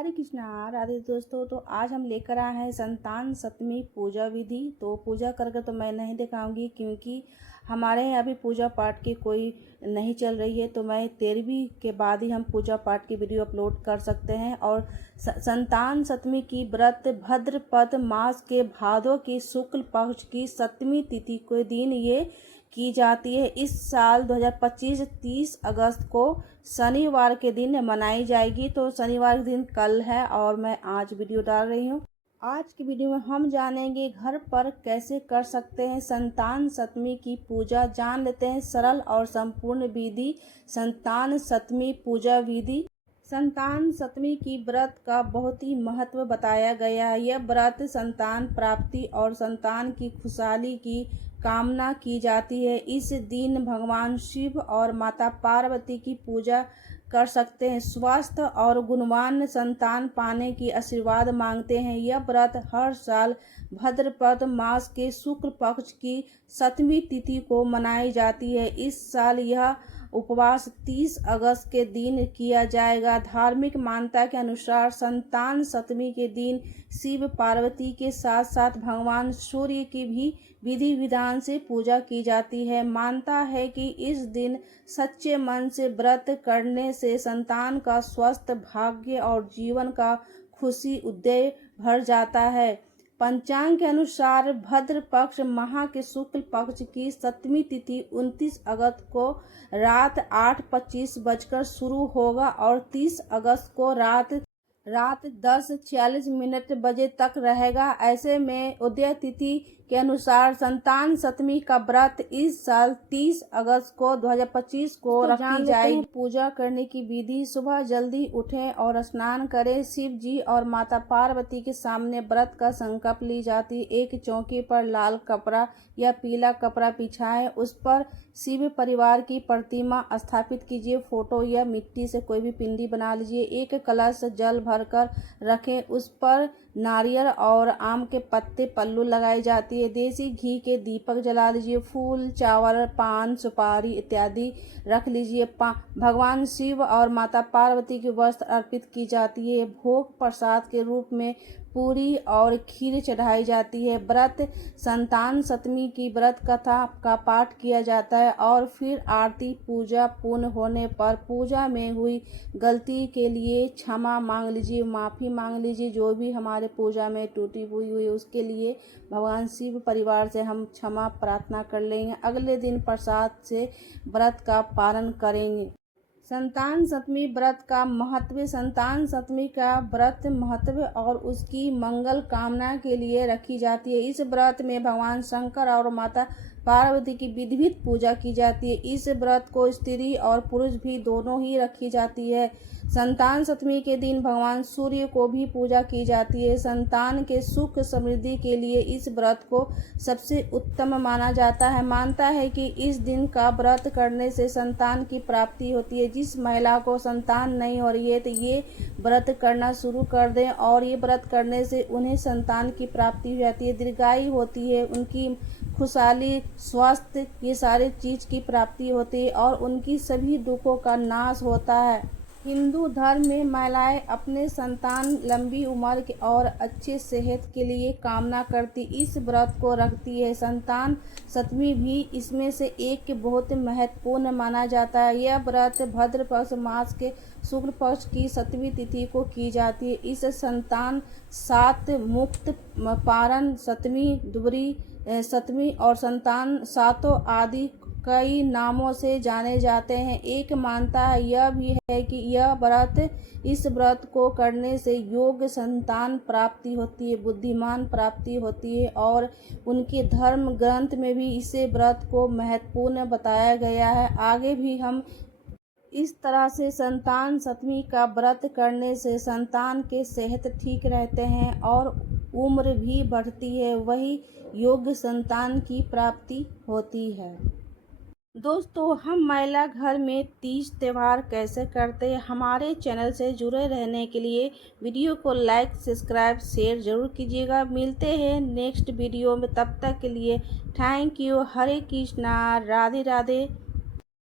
हरे कृष्णा राधे दोस्तों। तो आज हम लेकर आए हैं संतान सप्तमी पूजा विधि। तो पूजा करके तो मैं नहीं दिखाऊंगी क्योंकि हमारे यहाँ अभी पूजा पाठ की कोई नहीं चल रही है। तो मैं 13वीं के बाद ही हम पूजा पाठ की वीडियो अपलोड कर सकते हैं। और संतान सप्तमी की व्रत भाद्रपद मास के भादों की शुक्ल पक्ष की सप्तमी तिथि के दिन ये की जाती है। इस साल 2025 30 अगस्त को शनिवार के दिन मनाई जाएगी। तो शनिवार के दिन कल है और मैं आज वीडियो डाल रही हूँ। आज की वीडियो में हम जानेंगे घर पर कैसे कर सकते हैं संतान सप्तमी की पूजा। जान लेते हैं सरल और संपूर्ण विधि। संतान सप्तमी पूजा विधि। संतान सप्तमी की व्रत का बहुत ही महत्व बताया गया है। यह व्रत संतान प्राप्ति और संतान की खुशहाली की कामना की जाती है। इस दिन भगवान शिव और माता पार्वती की पूजा कर सकते हैं। स्वस्थ और गुणवान संतान पाने की आशीर्वाद मांगते हैं। यह व्रत हर साल भाद्रपद मास के शुक्ल पक्ष की सप्तमी तिथि को मनाई जाती है। इस साल यह उपवास 30 अगस्त के दिन किया जाएगा। धार्मिक मान्यता के अनुसार संतान सप्तमी के दिन शिव पार्वती के साथ साथ भगवान सूर्य की भी विधि विधान से पूजा की जाती है। मानता है कि इस दिन सच्चे मन से व्रत करने से संतान का स्वस्थ भाग्य और जीवन का खुशी उदय भर जाता है। पंचांग के अनुसार भद्र पक्ष माह के शुक्ल पक्ष की सप्तमी तिथि 29 अगस्त को रात 8:25 बजकर शुरू होगा और 30 अगस्त को रात 10:46 बजे तक रहेगा। ऐसे में उदय तिथि के अनुसार संतान सप्तमी का व्रत इस साल 30 अगस्त को 2025 को रखी जाएगी। पूजा करने की विधि। सुबह जल्दी उठें और स्नान करें। शिव जी और माता पार्वती के सामने व्रत का संकल्प ली जाती। एक चौकी पर लाल कपड़ा या पीला कपड़ा बिछाएं। उस पर शिव परिवार की प्रतिमा स्थापित कीजिए। फोटो या मिट्टी से कोई भी पिंडी बना लीजिए। एक कलश जल भरकर रखें। उस पर नारियल और आम के पत्ते पल्लू लगाई जाती है। देसी घी के दीपक जला लीजिए। फूल चावल पान सुपारी इत्यादि रख लीजिए। भगवान शिव और माता पार्वती के वस्त्र अर्पित की जाती है। भोग प्रसाद के रूप में पूरी और खीर चढ़ाई जाती है। व्रत संतान सप्तमी की व्रत कथा का पाठ किया जाता है और फिर आरती पूजा पूर्ण होने पर पूजा में हुई गलती के लिए क्षमा मांग लीजिए, माफ़ी मांग लीजिए। जो भी हमारे पूजा में टूटी हुई उसके लिए भगवान शिव परिवार से हम क्षमा प्रार्थना कर लेंगे। अगले दिन प्रसाद से व्रत का पालन करेंगे। संतान सप्तमी व्रत का महत्व। संतान सप्तमी का व्रत महत्व और उसकी मंगल कामना के लिए रखी जाती है। इस व्रत में भगवान शंकर और माता पार्वती की विधिवत पूजा की जाती है। इस व्रत को स्त्री और पुरुष भी दोनों ही रखी जाती है। संतान सप्तमी के दिन भगवान सूर्य को भी पूजा की जाती है। संतान के सुख समृद्धि के लिए इस व्रत को सबसे उत्तम माना जाता है। मानता है कि इस दिन का व्रत करने से संतान की प्राप्ति होती है। जिस महिला को संतान नहीं हो रही है तो ये व्रत करना शुरू कर दें और ये व्रत करने से उन्हें संतान की प्राप्ति हो जाती है, दीर्घायु होती है, उनकी खुशहाली स्वास्थ्य ये सारे चीज़ की प्राप्ति होती है और उनकी सभी दुखों का नाश होता है। हिंदू धर्म में महिलाएं अपने संतान लंबी उम्र के और अच्छे सेहत के लिए कामना करती इस व्रत को रखती है। संतान सप्तमी भी इसमें से एक बहुत महत्वपूर्ण माना जाता है। यह व्रत भाद्र पक्ष मास के शुक्ल पक्ष की सप्तमी तिथि को की जाती है। इस संतान सात मुक्त पारण सप्तमी दुबरी सप्तमी और संतान सातों आदि कई नामों से जाने जाते हैं। एक मान्यता यह भी है कि इस व्रत को करने से योग्य संतान प्राप्ति होती है, बुद्धिमान प्राप्ति होती है और उनके धर्म ग्रंथ में भी इसे व्रत को महत्वपूर्ण बताया गया है। आगे भी हम इस तरह से संतान सप्तमी का व्रत करने से संतान के सेहत ठीक रहते हैं और उम्र भी बढ़ती है, वही योग्य संतान की प्राप्ति होती है। दोस्तों, हम महिला घर में तीज त्यौहार कैसे करते हैं, हमारे चैनल से जुड़े रहने के लिए वीडियो को लाइक सब्सक्राइब शेयर ज़रूर कीजिएगा। मिलते हैं नेक्स्ट वीडियो में, तब तक के लिए thank you. Hare Krishna Radhe Radhe.